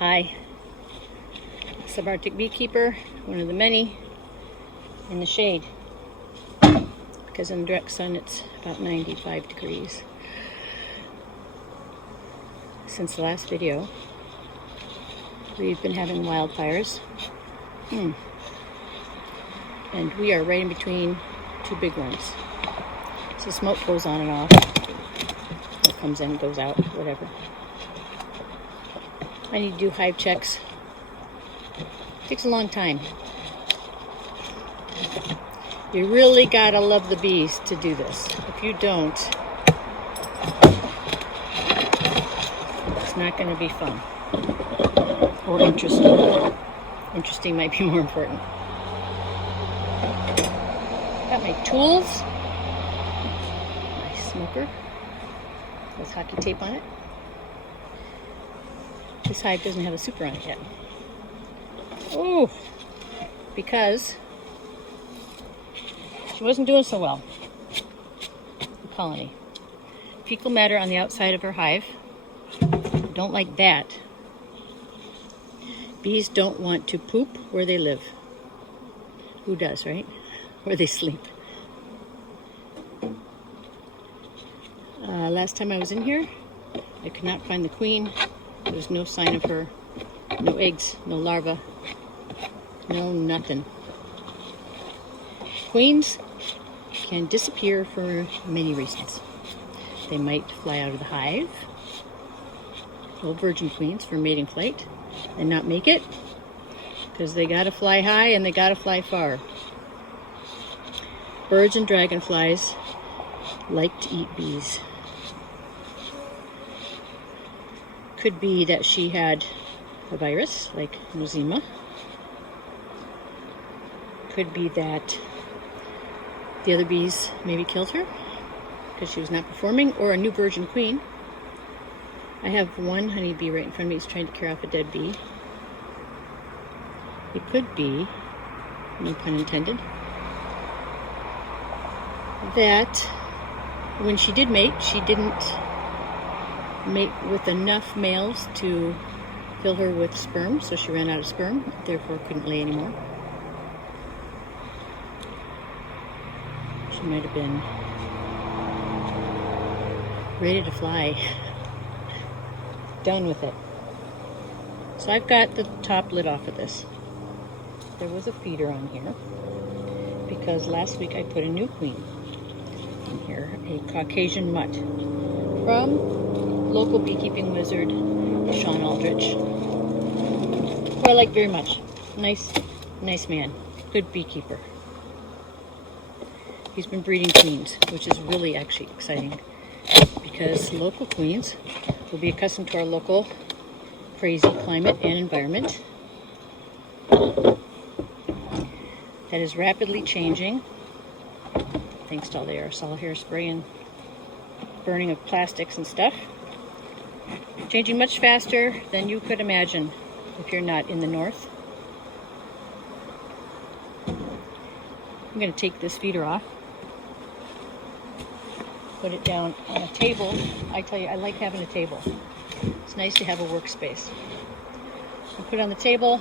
Hi, Subarctic beekeeper, one of the many in the shade, because in the direct sun it's about 95 degrees. Since the last video, we've been having wildfires, and we are right in between two big ones. So smoke goes on and off, it comes in, goes out, whatever. I need to do hive checks. It takes a long time. You really gotta love the bees to do this. If you don't, it's not gonna be fun or interesting. Interesting might be more important. Got my tools, my smoker with hockey tape on it. This hive doesn't have a super on it yet. Oh, because she wasn't doing so well. The colony. Fecal matter on the outside of her hive. Don't like that. Bees don't want to poop where they live. Who does, right? Where they sleep. Last time I was in here, I could not find the queen. There's no sign of her, no eggs, no larvae, no nothing. Queens can disappear for many reasons. They might fly out of the hive, old virgin queens for mating flight, and not make it, because they gotta fly high and they gotta fly far. Birds and dragonflies like to eat bees. Could be that she had a virus like eczema. Could be that the other bees maybe killed her because she was not performing, or a new virgin queen. I have one honeybee right in front of me. He's trying to carry off a dead bee. It could be, no pun intended, that when she did mate, she didn't mate with enough males to fill her with sperm, so she ran out of sperm, therefore couldn't lay anymore. She might have been ready to fly. Done with it. So I've got the top lid off of this. There was a feeder on here because last week I put a new queen in here, a Caucasian mutt from local beekeeping wizard Sean Aldrich, who I like very much. Nice man, good beekeeper. He's been breeding queens, which is really actually exciting because local queens will be accustomed to our local crazy climate and environment that is rapidly changing thanks to all the aerosol hairspray and burning of plastics and stuff. Changing much faster than you could imagine if you're not in the north. I'm going to take this feeder off, put it down on a table. I tell you, I like having a table. It's nice to have a workspace. I put it on the table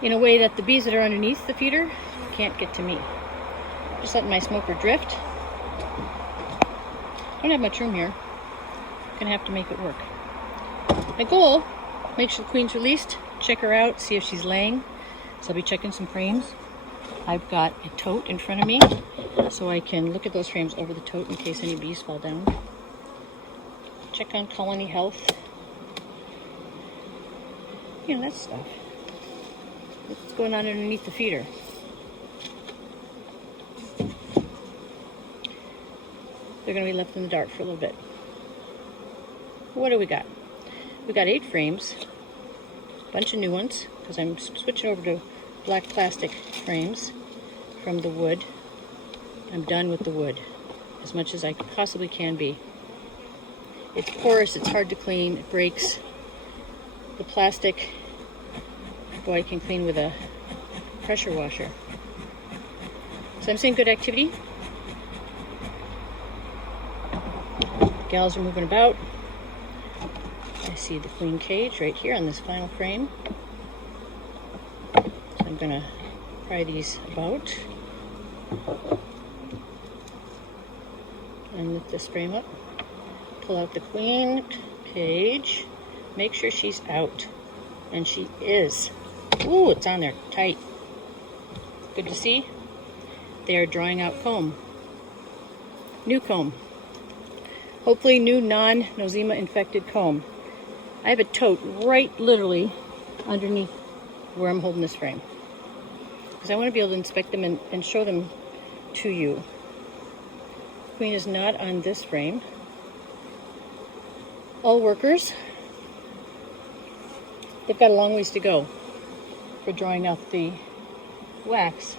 in a way that the bees that are underneath the feeder can't get to me. Just letting my smoker drift. I don't have much room here. Gonna have to make it work. My goal, make sure the queen's released, check her out, see if she's laying. So I'll be checking some frames. I've got a tote in front of me, so I can look at those frames over the tote in case any bees fall down. Check on colony health. You know, that stuff. What's going on underneath the feeder? They're gonna be left in the dark for a little bit. What do we got? We got 8 frames, a bunch of new ones, because I'm switching over to black plastic frames from the wood. I'm done with the wood, as much as I possibly can be. It's porous, it's hard to clean, it breaks. The plastic, boy, I can clean with a pressure washer. So I'm seeing good activity. Gals are moving about. I I see the queen cage right here on this final frame. So I'm going to pry these about and lift this frame up. Pull out the queen cage. Make sure she's out. And she is. Ooh, it's on there tight. Good to see. They are drawing out comb. New comb. Hopefully new non-nosema infected comb. I have a tote right literally underneath where I'm holding this frame, because I want to be able to inspect them and show them to you. Queen is not on this frame. All workers. They've got a long ways to go for drawing out the wax.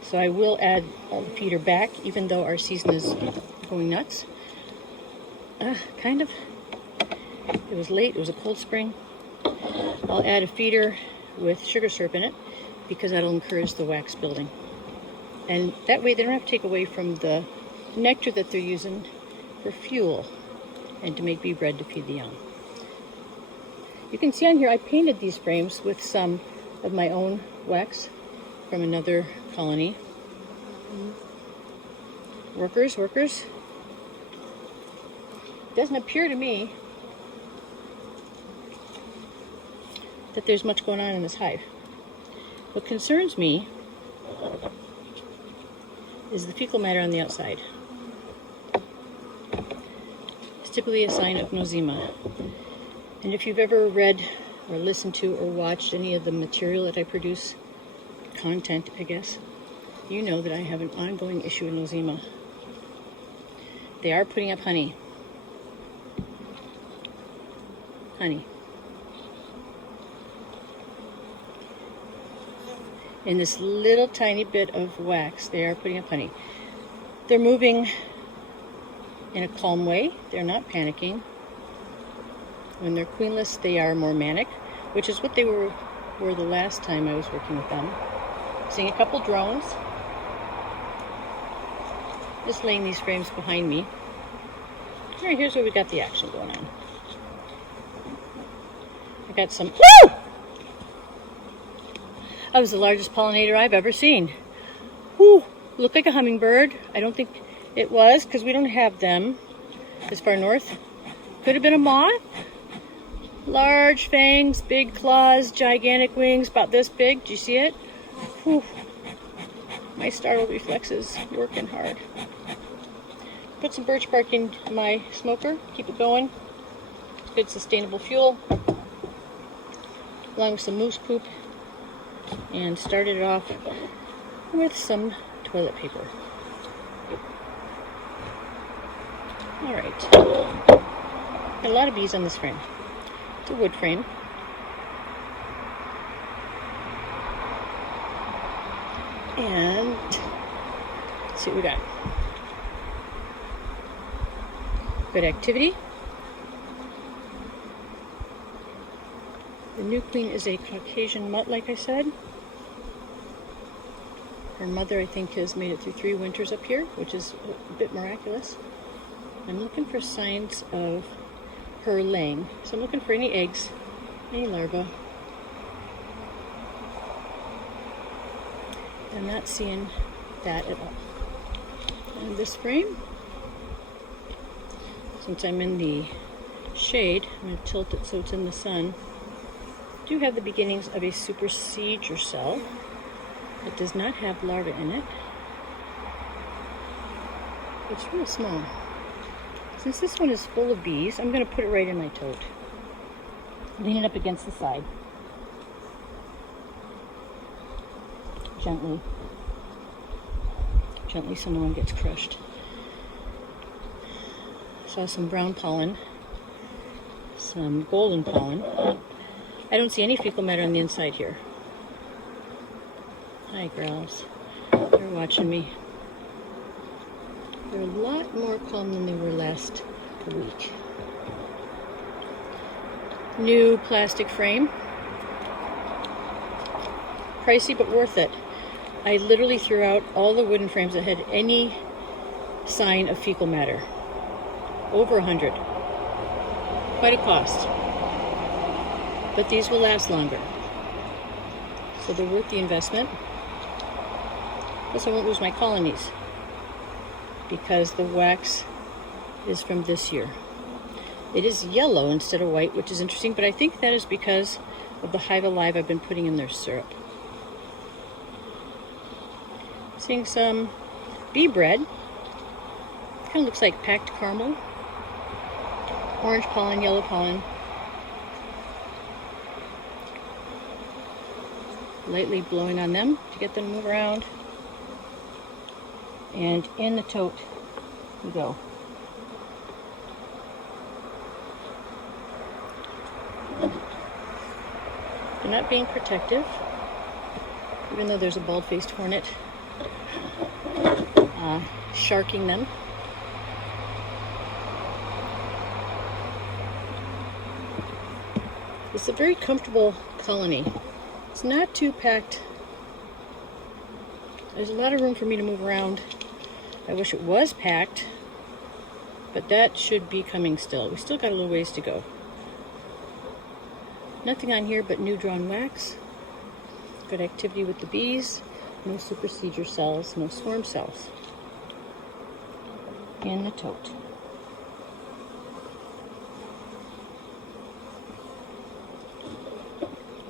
So I will add a feeder back, even though our season is going nuts. Kind of. It was late, it was a cold spring. I'll add a feeder with sugar syrup in it, because that'll encourage the wax building. And that way they don't have to take away from the nectar that they're using for fuel and to make bee bread to feed the young. You can see on here I painted these frames with some of my own wax from another colony. Workers. Doesn't appear to me that there's much going on in this hive. What concerns me is the fecal matter on the outside. It's typically a sign of nosema. And if you've ever read or listened to or watched any of the material that I produce, content, I guess, you know that I have an ongoing issue with nosema. They are putting up honey. In this little tiny bit of wax, they are putting up honey. They're moving in a calm way. They're not panicking. When they're queenless, they are more manic, which is what they were the last time I was working with them. Seeing a couple drones. Just laying these frames behind me. All right, here's where we got the action going on. I got some. Woo! That was the largest pollinator I've ever seen. Woo! Looked like a hummingbird. I don't think it was, because we don't have them this far north. Could have been a moth. Large fangs, big claws, gigantic wings, about this big. Do you see it? Whew. My startle reflexes working hard. Put some birch bark in my smoker. Keep it going. Good sustainable fuel. Along with some moose poop. And started it off with some toilet paper. Alright. Got a lot of bees on this frame. It's a wood frame. And let's see what we got. Good activity. The new queen is a Caucasian mutt, like I said. Her mother, I think, has made it through 3 winters up here, which is a bit miraculous. I'm looking for signs of her laying. So I'm looking for any eggs, any larvae. I'm not seeing that at all. And this frame, since I'm in the shade, I'm going to tilt it so it's in the sun. Do have the beginnings of a supersedure cell. It does not have larvae in it. It's real small. Since this one is full of bees, I'm going to put it right in my tote. Lean it up against the side. Gently. Gently so no one gets crushed. Saw some brown pollen. Some golden pollen. I don't see any fecal matter on the inside here. Hi, growls. They're watching me. They're a lot more calm than they were last week. New plastic frame. Pricey, but worth it. I literally threw out all the wooden frames that had any sign of fecal matter. Over 100. Quite a cost. But these will last longer. So they're worth the investment. Plus I won't lose my colonies because the wax is from this year. It is yellow instead of white, which is interesting, but I think that is because of the Hive Alive I've been putting in their syrup. Seeing some bee bread. Kind of looks like packed caramel. Orange pollen, yellow pollen. Lightly blowing on them to get them to move around. And in the tote we go. They're not being protective, even though there's a bald-faced hornet sharking them. It's a very comfortable colony. It's not too packed. There's a lot of room for me to move around. I wish it was packed, but that should be coming still. We still got a little ways to go. Nothing on here but new drawn wax. Good activity with the bees. No supersedure cells, no swarm cells. In the tote.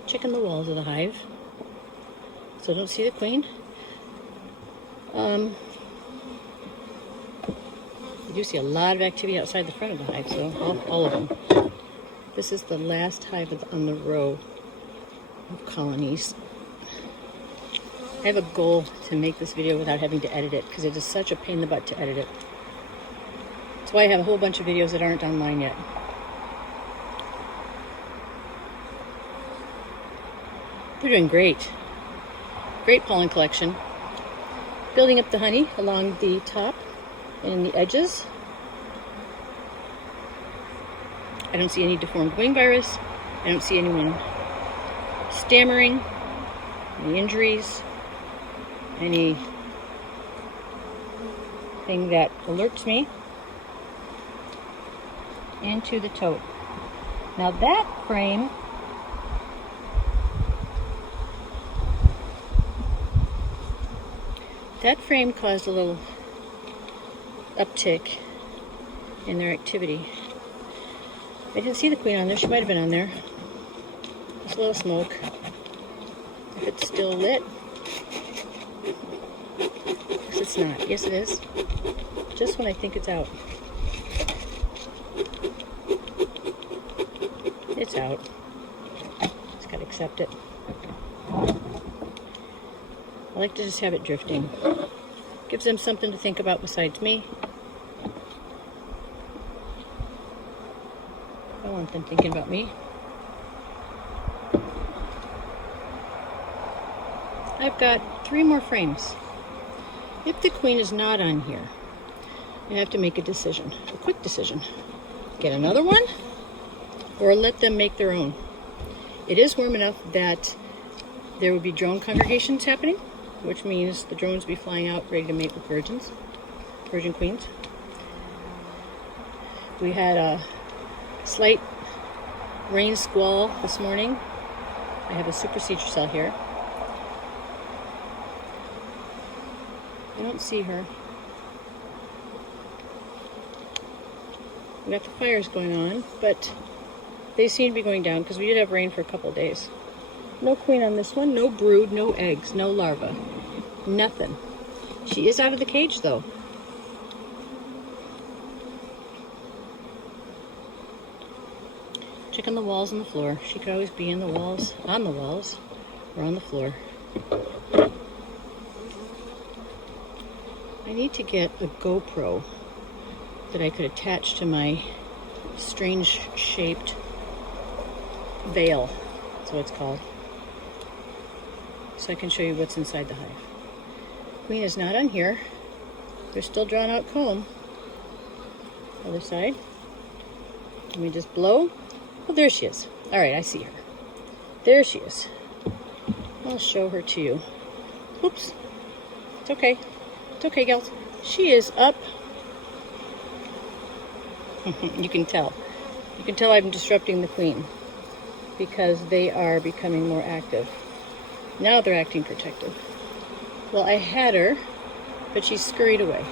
Checking the walls of the hive. So don't see the queen. You do see a lot of activity outside the front of the hive, so all of them. This is the last hive on the row of colonies. I have a goal to make this video without having to edit it, because it is such a pain in the butt to edit it. That's why I have a whole bunch of videos that aren't online yet. They're doing great. Great pollen collection. Building up the honey along the top and in the edges. I don't see any deformed wing virus. I don't see anyone stammering, any injuries, anything that alerts me. Into the tote. Now that frame caused a little uptick in their activity. I didn't see the queen on there. She might have been on there. There's a little smoke. If it's still lit. Yes, it's not. Yes, it is. Just when I think it's out. It's out. Just gotta accept it. I like to just have it drifting. Gives them something to think about besides me. I don't want them thinking about me. I've got 3 more frames. If the queen is not on here, I have to make a decision, a quick decision. Get another one, or let them make their own. It is warm enough that there will be drone congregations happening, which means the drones will be flying out ready to mate with virgin queens. We had a slight rain squall this morning. I have a supersedure cell here. I don't see her. We got the fires going on, but they seem to be going down because we did have rain for a couple of days. No queen on this one, no brood, no eggs, no larva, nothing. She is out of the cage though. Check on the walls and the floor. She could always be in the walls, on the walls, or on the floor. I need to get a GoPro that I could attach to my strange shaped veil. That's what it's called. So I can show you what's inside the hive. Queen is not on here. There's still drawn out comb. Other side. Let me just blow. Oh, there she is. All right, I see her. There she is. I'll show her to you. Oops. It's okay. It's okay, gals. She is up You can tell. You can tell I'm disrupting the queen because they are becoming more active. Now they're acting protective. Well, I had her, but she scurried away.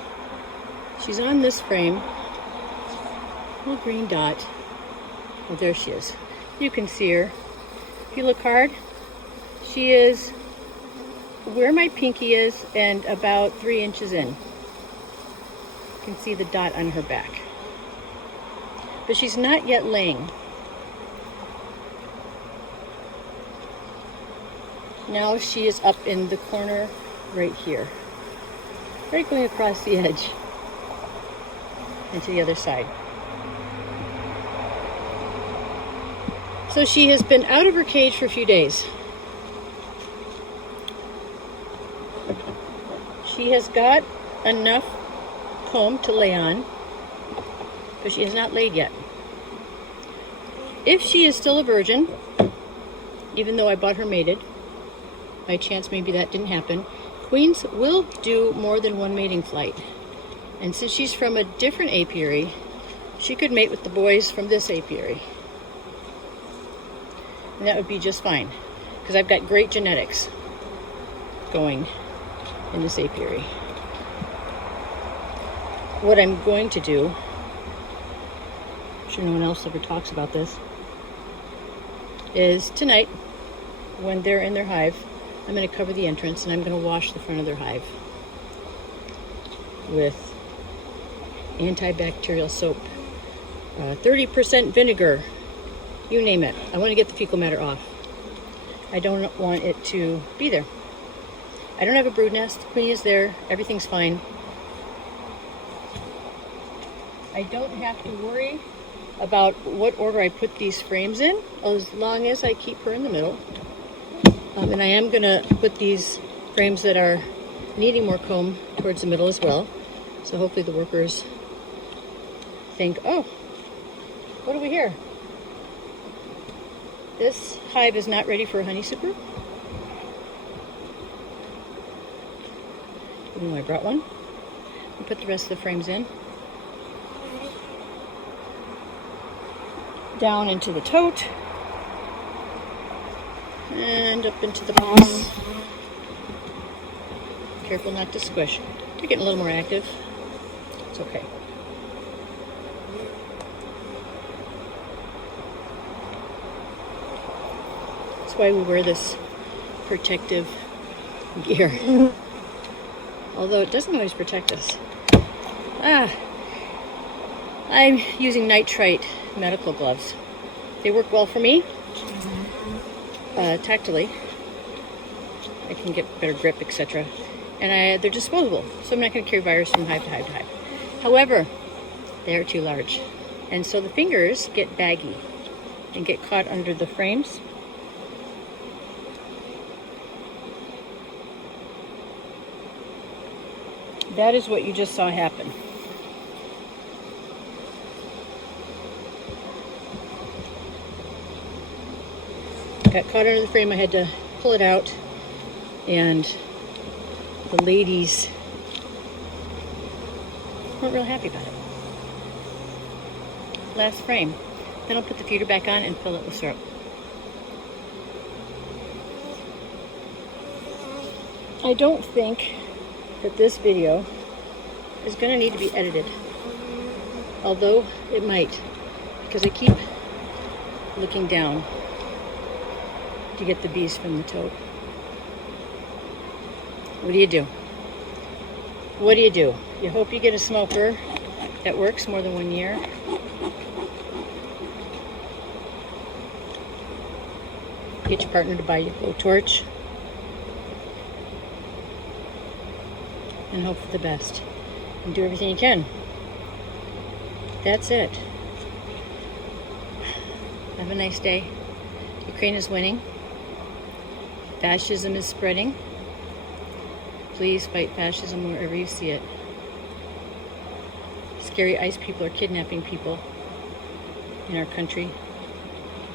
She's on this frame. Little green dot. Oh, there she is. You can see her. If you look hard, she is where my pinky is and about 3 inches in. You can see the dot on her back. But she's not yet laying. Now she is up in the corner right here. Right going across the edge and to the other side. So she has been out of her cage for a few days. She has got enough comb to lay on, but she has not laid yet. If she is still a virgin, even though I bought her mated, by chance maybe that didn't happen, queens will do more than one mating flight. And since she's from a different apiary, she could mate with the boys from this apiary. And that would be just fine, because I've got great genetics going in this apiary. What I'm going to do, I'm sure no one else ever talks about this, is tonight, when they're in their hive, I'm going to cover the entrance and I'm going to wash the front of their hive with antibacterial soap, 30% vinegar, you name it. I want to get the fecal matter off. I don't want it to be there. I don't have a brood nest. The queen is there. Everything's fine. I don't have to worry about what order I put these frames in, as long as I keep her in the middle. And I am going to put these frames that are needing more comb towards the middle as well. So hopefully the workers think, oh, what do we hear? This hive is not ready for a honey super. Even though I brought one. I'll put the rest of the frames in. Down into the tote. And up into the box. Careful not to squish. They're getting a little more active. It's okay. That's why we wear this protective gear. Although it doesn't always protect us. I'm using nitrite medical gloves. They work well for me. Tactily. I can get better grip, etc. And they're disposable, so I'm not going to carry virus from hive to hive to hive. However, they are too large. And so the fingers get baggy and get caught under the frames. That is what you just saw happen. Got caught under the frame, I had to pull it out, and the ladies weren't real happy about it. Last frame. Then I'll put the feeder back on and fill it with syrup. I don't think that this video is going to need to be edited, although it might, because I keep looking down to get the bees from the tote. What do you do? What do you do? You hope you get a smoker that works more than 1 year. Get your partner to buy you a blowtorch. And hope for the best. And do everything you can. That's it. Have a nice day. Ukraine is winning. Fascism is spreading. Please fight fascism wherever you see it. Scary ice people are kidnapping people in our country.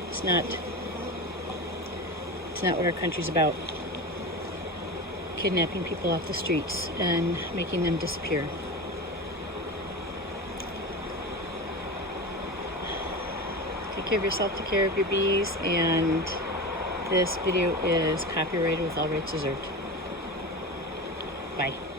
It's not what our country's about. Kidnapping people off the streets and making them disappear. Take care of yourself, take care of your bees, and this video is copyrighted with all rights reserved. Bye.